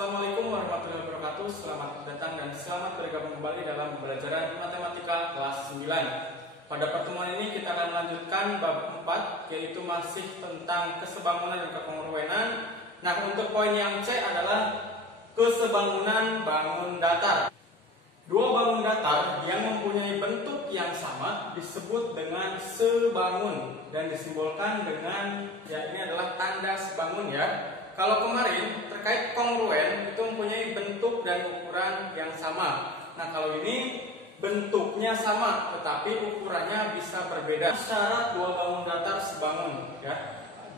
Assalamualaikum warahmatullahi wabarakatuh. Selamat datang dan selamat bergabung kembali dalam pembelajaran matematika kelas 9. Pada pertemuan ini kita akan melanjutkan bab 4, yaitu masih tentang kesebangunan dan kekongruenan. Nah, untuk poin yang C adalah kesebangunan bangun datar. Dua bangun datar yang mempunyai bentuk yang sama disebut dengan sebangun dan disimbolkan dengan ini adalah tanda sebangun ya. Kalau kemarin terkait kongruen itu mempunyai bentuk dan ukuran yang sama. Nah, kalau ini bentuknya sama tetapi ukurannya bisa berbeda. Syarat dua bangun datar sebangun ya.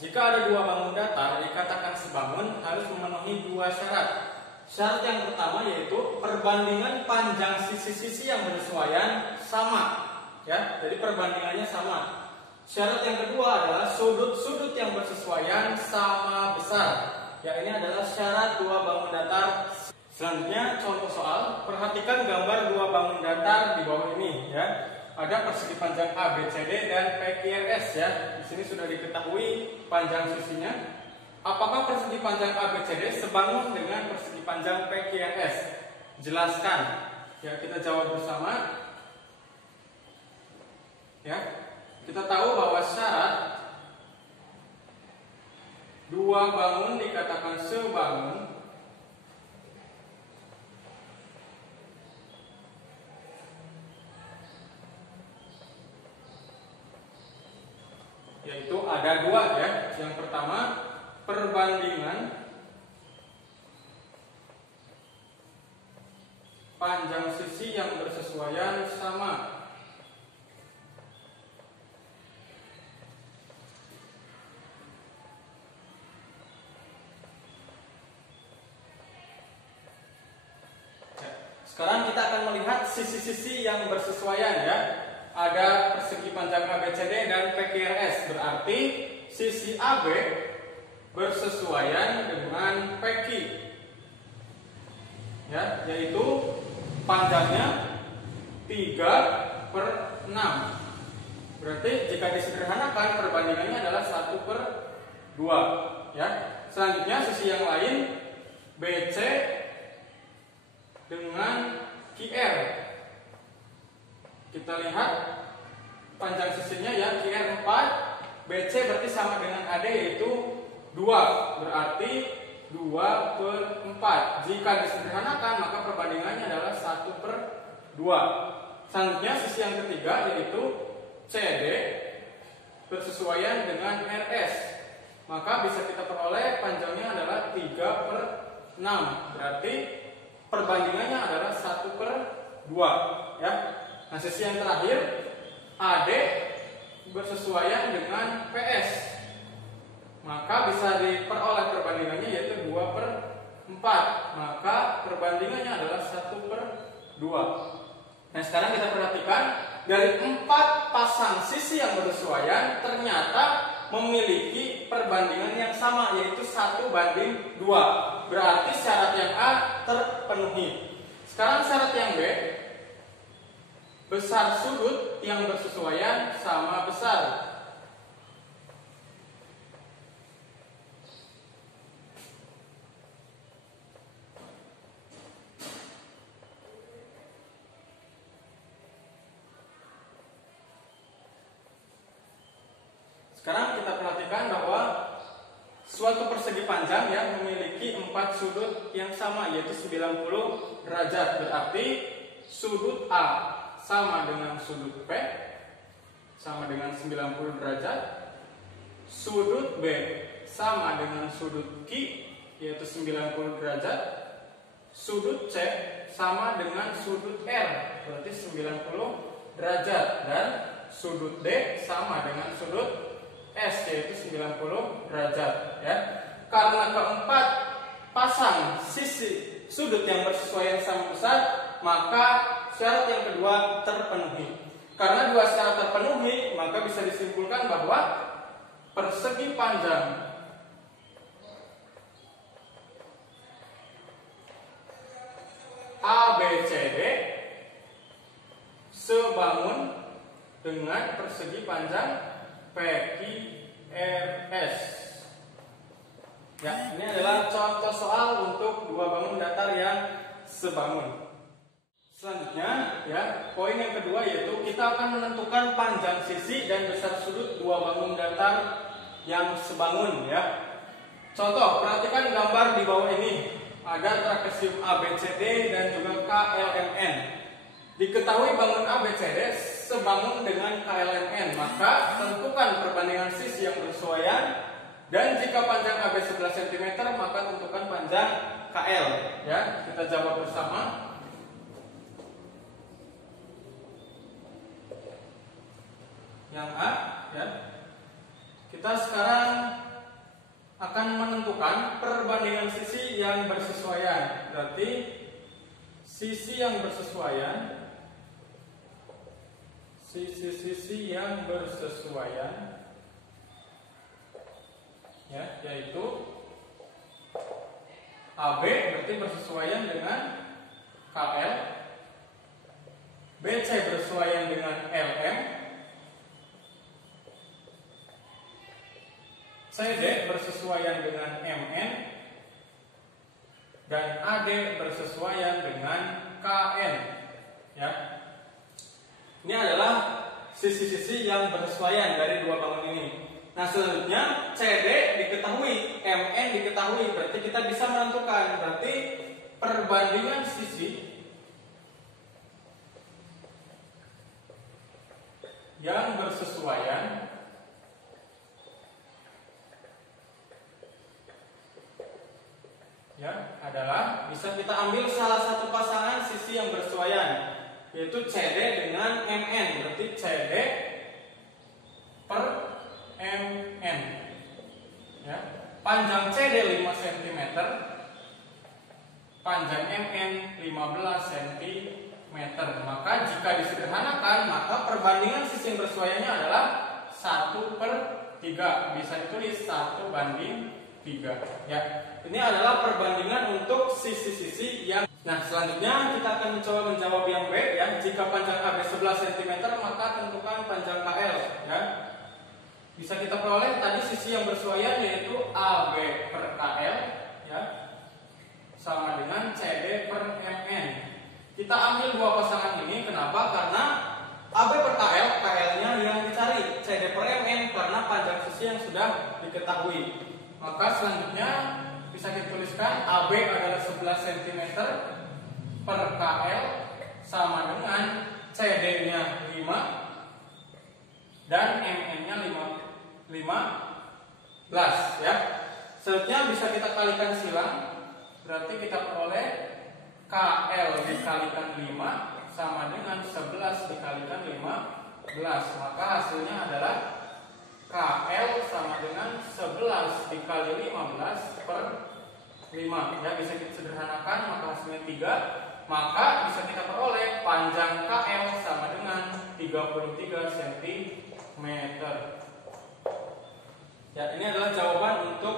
Jika ada dua bangun datar dikatakan sebangun harus memenuhi dua syarat. Syarat yang pertama yaitu perbandingan panjang sisi-sisi yang bersesuaian sama ya. Jadi perbandingannya sama. Syarat yang kedua adalah sudut-sudut yang bersesuaian sama besar. Ya, ini adalah syarat dua bangun datar. Selanjutnya contoh soal. Perhatikan gambar dua bangun datar di bawah ini ya. Ada persegi panjang ABCD dan PQRS ya. Di sini sudah diketahui panjang sisinya. Apakah persegi panjang ABCD sebangun dengan persegi panjang PQRS? Jelaskan. Ya, kita jawab bersama. Ya. Kita tahu bahwa syarat dua bangun dikatakan sebangun yaitu ada dua ya. Yang pertama perbandingan panjang sisi yang bersesuaian sama. Sekarang kita akan melihat sisi-sisi yang bersesuaian ya. Ada persegi panjang ABCD dan PQRS. Berarti sisi AB bersesuaian dengan PQ. Ya, yaitu panjangnya 3/6. Berarti jika disederhanakan perbandingannya adalah 1/2 ya. Selanjutnya sisi yang lain BC dengan QR. Kita lihat panjang sisinya ya, QR 4, BC berarti sama dengan AD yaitu 2, berarti 2/4. Jika disederhanakan maka perbandingannya adalah 1/2. Selanjutnya sisi yang ketiga yaitu CD bersesuaian dengan RS. Maka bisa kita peroleh panjangnya adalah 3/6. Berarti perbandingannya adalah 1/2 ya. Nah, sisi yang terakhir AD bersesuaian dengan PS. Maka bisa diperoleh perbandingannya yaitu 2/4. Maka perbandingannya adalah 1/2. Nah, sekarang kita perhatikan dari 4 pasang sisi yang bersesuaian ternyata memiliki perbandingan yang sama yaitu 1/2. Berarti syarat yang A terpenuhi. Sekarang syarat yang B, besar sudut yang bersesuaian sama besar. Sekarang kita perhatikan bahwa suatu persegi panjang yang memiliki 4 sudut yang sama yaitu 90 derajat. Berarti sudut A sama dengan sudut P sama dengan 90 derajat. Sudut B sama dengan sudut Q yaitu 90 derajat. Sudut C sama dengan sudut R berarti 90 derajat. Dan sudut D sama dengan sudut S yaitu 90 derajat ya. Karena keempat pasang sisi sudut yang bersesuaian sama besar, maka syarat yang kedua terpenuhi. Karena dua syarat terpenuhi, maka bisa disimpulkan bahwa persegi panjang ABCD sebangun dengan persegi panjang PQRS. Ya, ini adalah contoh soal untuk untuk dua bangun datar yang sebangun. Selanjutnya, ya, poin yang kedua yaitu kita akan menentukan panjang sisi dan besar sudut dua bangun datar yang sebangun, ya. Contoh, perhatikan gambar di bawah ini. Ada trapesium ABCD dan juga KLMN. Diketahui bangun ABCD sebangun dengan KLMN, maka tentukan perbandingan sisi yang bersesuaian, dan jika panjang AB 11 cm maka tentukan panjang KL, ya. Kita jawab bersama. Yang A, ya. Kita sekarang akan menentukan perbandingan sisi yang bersesuaian. Berarti sisi yang bersesuaian, sisi yang bersesuaian, ya, yaitu AB berarti bersesuaian dengan KL, BC bersesuaian dengan LM, CD bersesuaian dengan MN, dan AD bersesuaian dengan KN, ya. Ini adalah sisi-sisi yang bersesuaian dari dua bangun ini. Nah, selanjutnya CD diketahui, MN diketahui, berarti kita bisa menentukan, berarti perbandingan sisi yang bersesuaian ya adalah, bisa kita ambil salah satu pasangan sisi yang bersesuaian, yaitu CD dengan MN, berarti CD per MN, ya. Panjang CD 5 cm, panjang MN 15 cm. Maka jika disederhanakan, maka perbandingan sisi yang bersesuaiannya adalah 1/3. Bisa ditulis 1/3, ya. Ini adalah perbandingan untuk sisi-sisi yang. Nah, selanjutnya kita akan mencoba menjawab yang B, ya. Jika panjang AB 11 cm maka tentukan panjang KL, ya. Bisa kita peroleh tadi sisi yang bersesuaian yaitu AB per KL, ya, sama dengan CD per MN. Kita ambil dua pasangan ini, kenapa? Karena AB per KL, KL-nya yang dicari, CD per MN karena panjang sisi yang sudah diketahui. Maka selanjutnya bisa kita tuliskan AB adalah 11 cm per KL sama dengan CD-nya 5 dan MN-nya 15, ya. Selanjutnya bisa kita kalikan silang, berarti kita peroleh KL dikalikan 5 sama dengan 11 dikalikan 15. Maka hasilnya adalah KL sama dengan 11 dikali 15 per 5, ya. Bisa kita sederhanakan, maka hasilnya 3. Maka bisa kita peroleh panjang KL sama dengan 33 cm. Ya, ini adalah jawaban untuk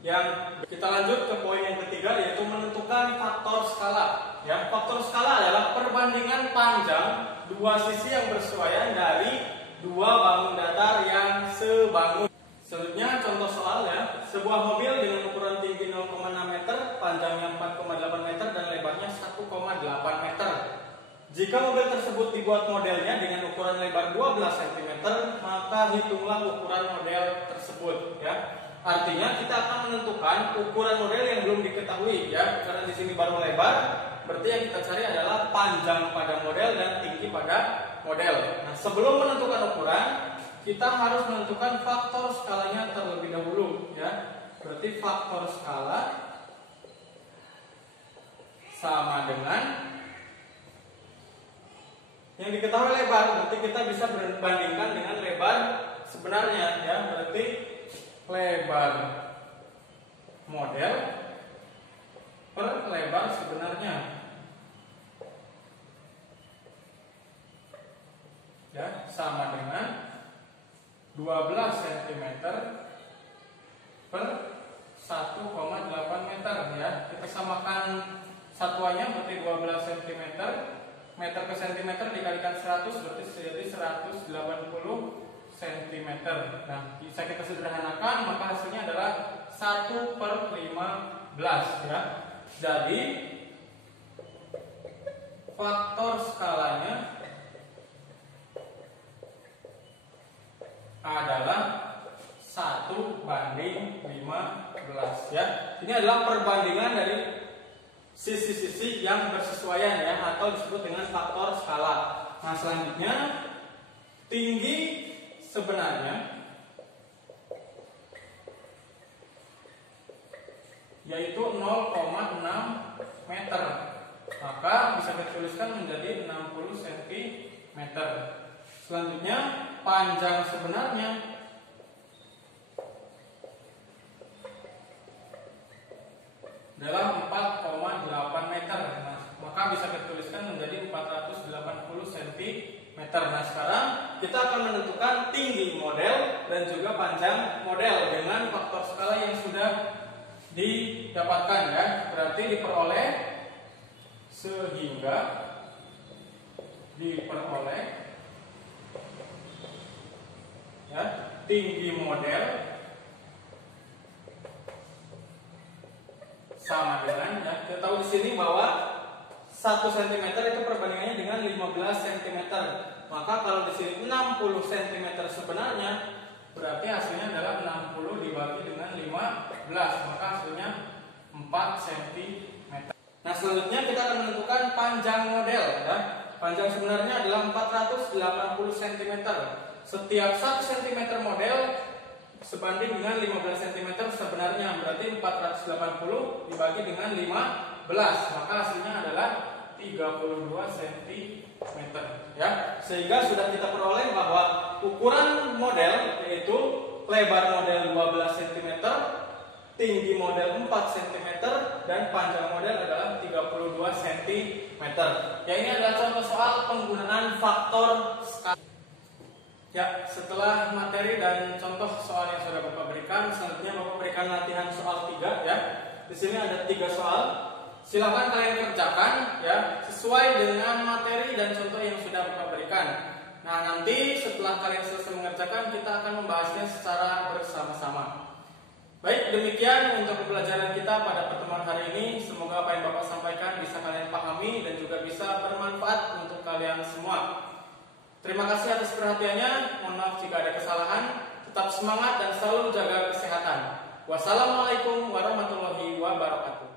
yang. Kita lanjut ke poin yang ketiga, yaitu menentukan faktor skala. Ya, faktor skala adalah perbandingan panjang dua sisi yang bersesuaian dari dua bangun datar yang sebangun. Selanjutnya contoh soal, ya. Sebuah mobil dengan ukuran tinggi 0,6 meter, panjangnya 4,8 meter dan lebarnya 1,8 meter. Jika mobil tersebut dibuat modelnya dengan ukuran lebar 12 cm, maka hitunglah ukuran model tersebut, ya. Artinya kita akan menentukan ukuran model yang belum diketahui, ya. Karena di sini baru lebar, berarti yang kita cari adalah panjang pada model dan tinggi pada model. Nah, sebelum menentukan ukuran, kita harus menentukan faktor skalanya terlebih dahulu, ya. Berarti faktor skala sama dengan yang diketahui lebar, berarti kita bisa berbandingkan dengan lebar sebenarnya, ya. Berarti lebar model per lebar sebenarnya, ya, sama dengan 12 cm per 1,8 meter, ya. Kita samakan satuannya, berarti 12 cm, meter ke cm dikalikan 100 berarti jadi 180 cm. Nah, bisa kita sederhanakan, maka hasilnya adalah 1/5 ya. Jadi faktor skalanya adalah 1:15 ya. Ini adalah perbandingan dari sisi-sisi yang bersesuaian ya, atau disebut dengan faktor skala. Nah, selanjutnya tinggi sebenarnya yaitu 0,6 meter. Maka bisa dituliskan menjadi 60 cm. Selanjutnya panjang sebenarnya adalah 4,8 meter. Nah, maka bisa dituliskan menjadi 480 cm. Nah, sekarang kita akan menentukan tinggi model dan juga panjang model dengan faktor skala yang sudah didapatkan ya. Berarti diperoleh sehingga ya, tinggi model sama dengan ya, kita tahu di sini bahwa 1 cm itu perbandingannya dengan 15 cm. Maka kalau di sini 60 cm sebenarnya, berarti hasilnya adalah 60 dibagi dengan 15, maka hasilnya 4 cm. Nah, selanjutnya kita akan menentukan panjang model ya. Panjang sebenarnya adalah 480 cm. Setiap 1 cm model sebanding dengan 15 cm sebenarnya, berarti 480 dibagi dengan 15, maka hasilnya adalah 32 cm ya. Sehingga sudah kita peroleh bahwa ukuran model yaitu lebar model 12 cm, tinggi model 4 cm, dan panjang model adalah 32 cm. Ya, ini adalah contoh soal penggunaan faktor skala. Ya, setelah materi dan contoh soal yang sudah Bapak berikan, selanjutnya Bapak berikan latihan soal 3 ya. Di sini ada 3 soal. Silakan kalian kerjakan ya, sesuai dengan materi dan contoh yang sudah Bapak berikan. Nah, nanti setelah kalian selesai mengerjakan, kita akan membahasnya secara bersama-sama. Baik, demikian untuk pembelajaran kita pada pertemuan hari ini. Semoga apa yang Bapak sampaikan bisa kalian pahami dan juga bisa bermanfaat untuk kalian semua. Terima kasih atas perhatiannya. Mohon maaf jika ada kesalahan. Tetap semangat dan selalu jaga kesehatan. Wassalamualaikum warahmatullahi wabarakatuh.